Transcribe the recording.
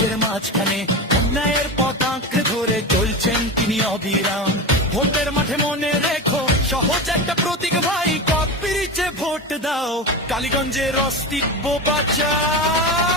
মঞ্চের মাঝখানে অন্যায়ের পতাকা ধরে চলছেন তিনি অবিরাম। ভোটের মাঠে মনে রেখো সহজ একটা প্রতীক ভাই, কপিরিচে ভোট দাও, কালীগঞ্জের অস্তিত্ব বাঁচাও।